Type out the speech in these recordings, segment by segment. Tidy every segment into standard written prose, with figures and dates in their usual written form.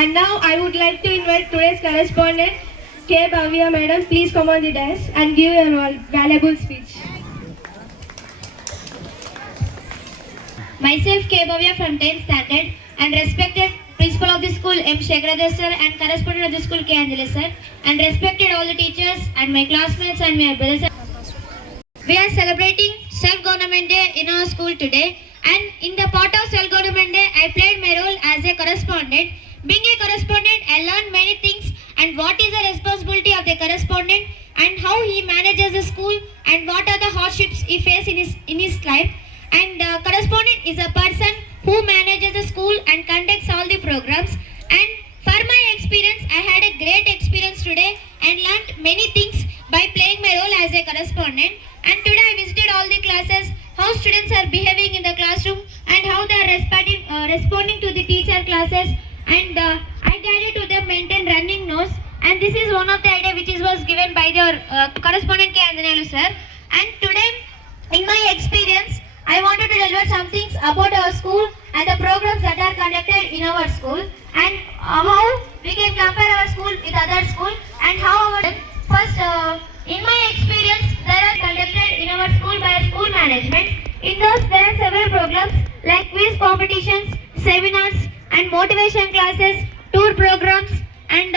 And now I would like to invite today's correspondent, K. Bhavya Madam. Please come on the desk and give your valuable speech. Myself K. Bhavya from 10th standard and respected principal of the school M. Shekradar sir and correspondent of the school K. Anjali sir and respected all the teachers and my classmates and my brothers. We are celebrating Self-Government Day in our school today, and in the part of Self-Government Day I played my role as a correspondent. Being a correspondent, I learned many things and what is the responsibility of the correspondent and how he manages the school and what are the hardships he faces in his life. And correspondent is a person who manages the school and conducts all the programs. And for my experience, I had a great experience today and learned many things by playing my role as a correspondent. And today I visited all the classes, how students are behaving in the classroom and how they are responding to the teacher classes. And I guided to them maintain running nose. And this is one of the idea which was given by your correspondent K. Anjali sir. And today, in my experience, I wanted to deliver some things about our school and the programs that are conducted in our school and how we can compare our school with other school and how our first in my experience there are conducted in our school by school management. In those there are several programs like quiz competitions, seminars and motivation classes, tour programs and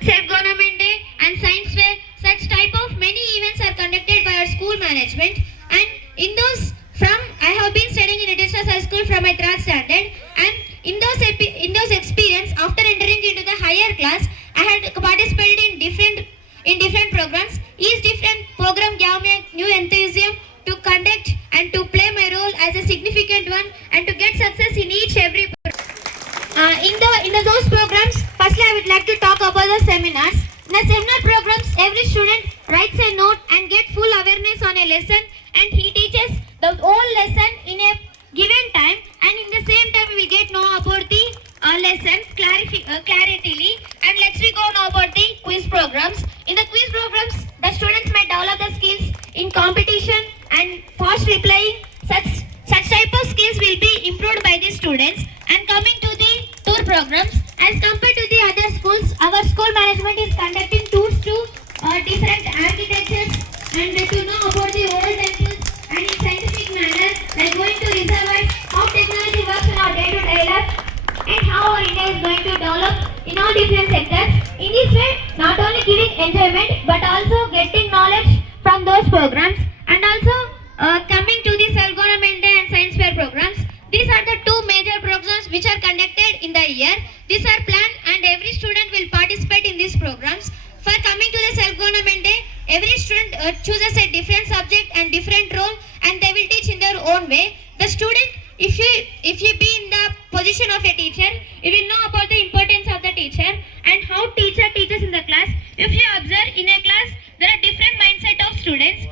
Self-Government Day and science fair. Such type of many events are conducted by our school management, and in those I have been studying in Edistas High School from my 3rd standard, and in those experience after entering into the higher class I had participated in different programs. Each different program gave me a new enthusiasm to conduct and to play my role as a significant one and to get success in every in those programs. Firstly, I would like to talk about the seminars. In the seminar programs, every student writes a note and get full awareness on a lesson, and he teaches the whole lesson in a given time, and in the same time we will get know about the lesson clarity. And let's we go now about the quiz programs. In the quiz programs, the students may develop the skills in competition and fast replying. Such type of skills will be improved by the students. And coming to the tour programs, as compared to the other schools, our school management is conducting tours to different architectures and to know about the old temples and in scientific manner, like going to reservoirs, how technology works in our day-to-day life and how our India is going to develop in all different sectors. In this way, not only giving enjoyment but also getting knowledge from those programs. And also coming to the Self-Government Day and science fair programs, these are the two major programs which are conducted in the year. These are planned and every student will participate in these programs. For coming to the Self-Government Day, every student chooses a different subject and different role, and they will teach in their own way. The student, if you be in the position of a teacher, you will know about the importance of the teacher and how teacher teaches in the class. If you observe in a class, there are different mindset of students.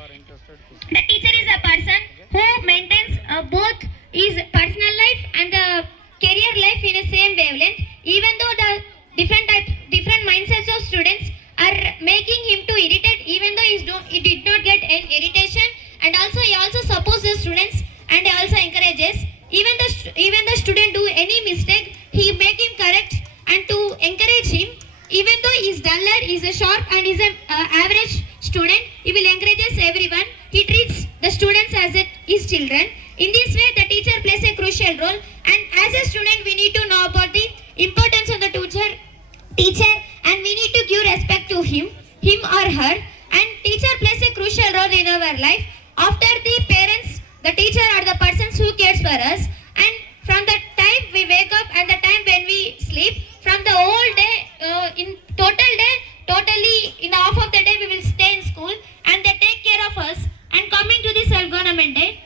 The teacher is a person who maintains both his personal life and the career life in the same wavelength. Even though the different mindsets of students are making him to irritate, even though he did not get an irritation, and also he also supports the students and he also encourages. Even the student do any mistake, he make him correct and to encourage him. Even though he is duller, he is a sharp and he is an average student, he will encourages everyone. He treats the students as his children. In this way, the teacher plays a crucial role, and as a student, we need to know about the importance of the teacher, and we need to give respect to him or her. And teacher plays a crucial role in our life. After the parents, the teacher are the persons who cares for us. And from the time we wake up and the time when we sleep, from the whole day, totally in the half of the day, we will stay in school, and they take care of us. And coming to the Self-Government Day,